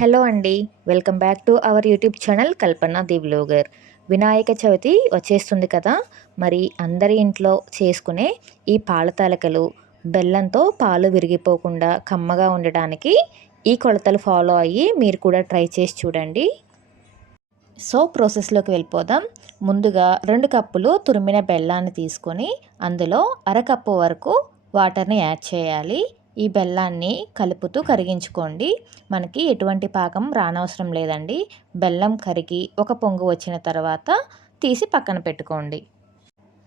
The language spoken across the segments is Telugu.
హలో అండి. Welcome back to our YouTube channel Kalpana the blogger Vinayaka Chavithi వచ్చేస్తుంది కదా? మరి అందరి ఇంట్లో చేసుకునే ఈ పాల తాలకలు బెల్లంతో పాలు విరిగిపోకుండా కమ్మగా ఉండడానికి ఈ కొలతలు ఫాలో అయ్యి మీరు కూడా ట్రై చేసి చూడండి. సో ప్రాసెస్లోకి వెళ్ళిపోదాం. ముందుగా రెండు కప్పులు తురిమిన బెల్లాన్ని తీసుకొని అందులో అరకప్పు వరకు వాటర్ని యాడ్ చేయాలి. ఈ బెల్లాన్ని కలుపుతూ కరిగించుకోండి. మనకి ఎటువంటి పాకం రానవసరం లేదండి. బెల్లం కరిగి ఒక పొంగు వచ్చిన తర్వాత తీసి పక్కన పెట్టుకోండి.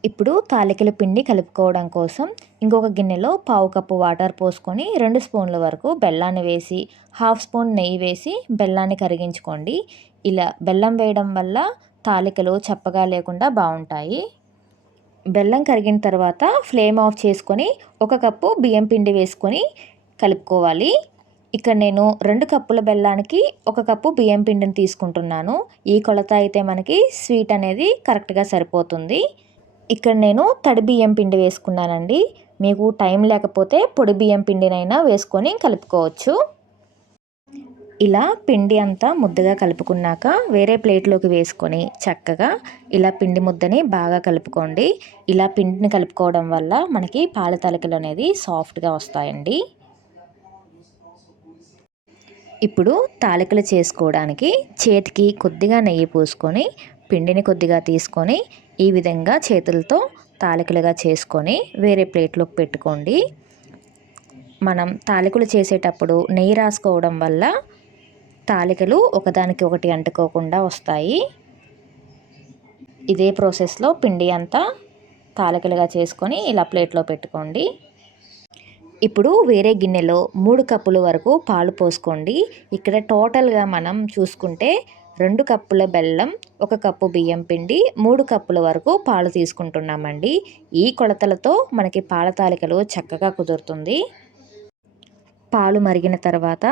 ఇప్పుడు తాలికల పిండి కలుపుకోవడం కోసం ఇంకొక గిన్నెలో పావు కప్పు వాటర్ పోసుకొని రెండు స్పూన్ల వరకు బెల్లాన్ని వేసి హాఫ్ స్పూన్ నెయ్యి వేసి బెల్లాన్ని కరిగించుకోండి. ఇలా బెల్లం వేయడం వల్ల తాలికలు చప్పగా లేకుండా బాగుంటాయి. బెల్లం కరిగిన తర్వాత ఫ్లేమ్ ఆఫ్ చేసుకొని ఒక కప్పు బియ్యం పిండి వేసుకొని కలుపుకోవాలి. ఇక్కడ నేను రెండు కప్పుల బెల్లానికి ఒక కప్పు బియ్యం పిండిని తీసుకుంటున్నాను. ఈ కొలత అయితే మనకి స్వీట్ అనేది కరెక్ట్గా సరిపోతుంది. ఇక్కడ నేను తడి బియ్యం పిండి వేసుకున్నానండి. మీకు టైం లేకపోతే పొడి బియ్యం పిండినైనా వేసుకొని కలుపుకోవచ్చు. ఇలా పిండి అంతా ముద్దగా కలుపుకున్నాక వేరే ప్లేట్లోకి వేసుకొని చక్కగా ఇలా పిండి ముద్దని బాగా కలుపుకోండి. ఇలా పిండిని కలుపుకోవడం వల్ల మనకి పాల తలకలు అనేది సాఫ్ట్గా వస్తాయండి. ఇప్పుడు తాలికలు చేసుకోవడానికి చేతికి కొద్దిగా నెయ్యి పూసుకొని పిండిని కొద్దిగా తీసుకొని ఈ విధంగా చేతులతో తాలికలుగా చేసుకొని వేరే ప్లేట్లోకి పెట్టుకోండి. మనం తాలికలు చేసేటప్పుడు నెయ్యి రాసుకోవడం వల్ల తాలికలు ఒకదానికి ఒకటి అంటుకోకుండా వస్తాయి. ఇదే ప్రాసెస్లో పిండి అంతా తాలికలుగా చేసుకొని ఇలా ప్లేట్లో పెట్టుకోండి. ఇప్పుడు వేరే గిన్నెలో మూడు కప్పుల వరకు పాలు పోసుకోండి. ఇక్కడ టోటల్గా మనం చూసుకుంటే రెండు కప్పుల బెల్లం ఒక కప్పు బియ్యం పిండి మూడు కప్పుల వరకు పాలు తీసుకుంటున్నామండి. ఈ కొలతలతో మనకి పాల తాలికలు చక్కగా కుదురుతుంది. పాలు మరిగిన తర్వాత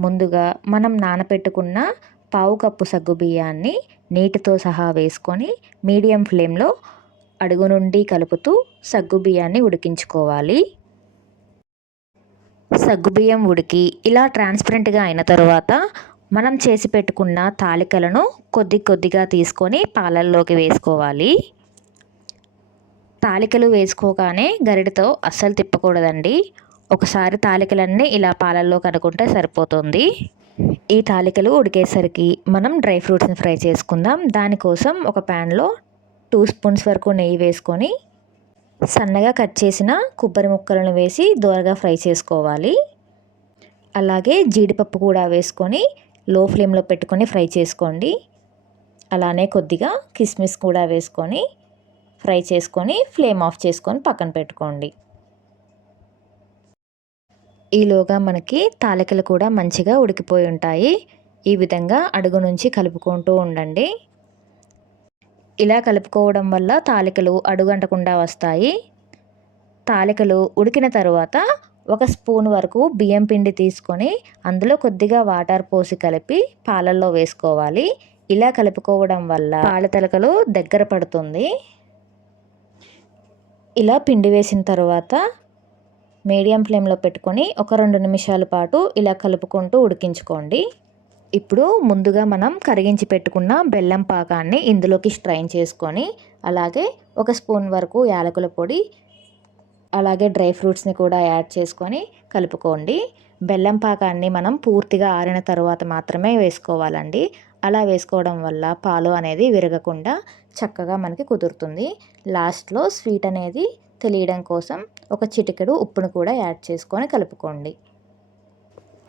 ముందుగా మనం నానపెట్టుకున్న పావు కప్పు సగ్గు బియ్యాన్ని నీటితో సహా వేసుకొని మీడియం ఫ్లేమ్లో అడుగు నుండి కలుపుతూ సగ్గు బియ్యాన్ని ఉడికించుకోవాలి. సగ్గుబియ్యం ఉడికి ఇలా ట్రాన్స్పరెంట్గా అయిన తర్వాత మనం చేసి పెట్టుకున్న తాలికలను కొద్ది కొద్దిగా తీసుకొని పాలల్లోకి వేసుకోవాలి. తాలికలు వేసుకోగానే గరిటతో అస్సలు తిప్పకూడదండి. ఒకసారి తాలికలన్నీ ఇలా పాలల్లో కనుక్కుంటే సరిపోతుంది. ఈ తాలికలు ఉడికేసరికి మనం డ్రై ఫ్రూట్స్ని ఫ్రై చేసుకుందాం. దానికోసం ఒక ప్యాన్లో టూ స్పూన్స్ వరకు నెయ్యి వేసుకొని సన్నగా కట్ చేసిన కొబ్బరి ముక్కలను వేసి దూరగా ఫ్రై చేసుకోవాలి. అలాగే జీడిపప్పు కూడా వేసుకొని లో ఫ్లేమ్లో పెట్టుకొని ఫ్రై చేసుకోండి. అలానే కొద్దిగా కిస్మిస్ కూడా వేసుకొని ఫ్రై చేసుకొని ఫ్లేమ్ ఆఫ్ చేసుకొని పక్కన పెట్టుకోండి. ఈలోగా మనకి తాలికలు కూడా మంచిగా ఉడికిపోయి ఉంటాయి. ఈ విధంగా అడుగు నుంచి కలుపుకుంటూ ఉండండి. ఇలా కలుపుకోవడం వల్ల తాలికలు అడుగంటకుండా వస్తాయి. తాలికలు ఉడికిన తర్వాత ఒక స్పూన్ వరకు బియ్యం పిండి తీసుకొని అందులో కొద్దిగా వాటర్ పోసి కలిపి పాలల్లో వేసుకోవాలి. ఇలా కలుపుకోవడం వల్ల పాల తలకలు దగ్గర పడుతుంది. ఇలా పిండి వేసిన తర్వాత మీడియం ఫ్లేమ్లో పెట్టుకొని ఒక రెండు నిమిషాల పాటు ఇలా కలుపుకుంటూ ఉడికించుకోండి. ఇప్పుడు ముందుగా మనం కరిగించి పెట్టుకున్న బెల్లం పాకాన్ని ఇందులోకి స్ట్రైన్ చేసుకొని అలాగే ఒక స్పూన్ వరకు యాలకుల పొడి అలాగే డ్రై ఫ్రూట్స్ని కూడా యాడ్ చేసుకొని కలుపుకోండి. బెల్లం పాకాన్ని మనం పూర్తిగా ఆరిన తర్వాత మాత్రమే వేసుకోవాలండి. అలా వేసుకోవడం వల్ల పాలు అనేది విరగకుండా చక్కగా మనకి కుదురుతుంది. లాస్ట్లో స్వీట్ అనేది తెలియడం కోసం ఒక చిటికెడు ఉప్పును కూడా యాడ్ చేసుకొని కలుపుకోండి.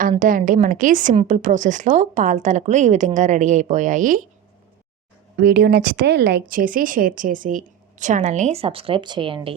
అంతే అండి మనకి సింపుల్ ప్రాసెస్లో పాల తలకులు ఈ విధంగా రెడీ అయిపోయాయి. వీడియో నచ్చితే లైక్ చేసి షేర్ చేసి ఛానల్ని సబ్స్క్రైబ్ చేయండి.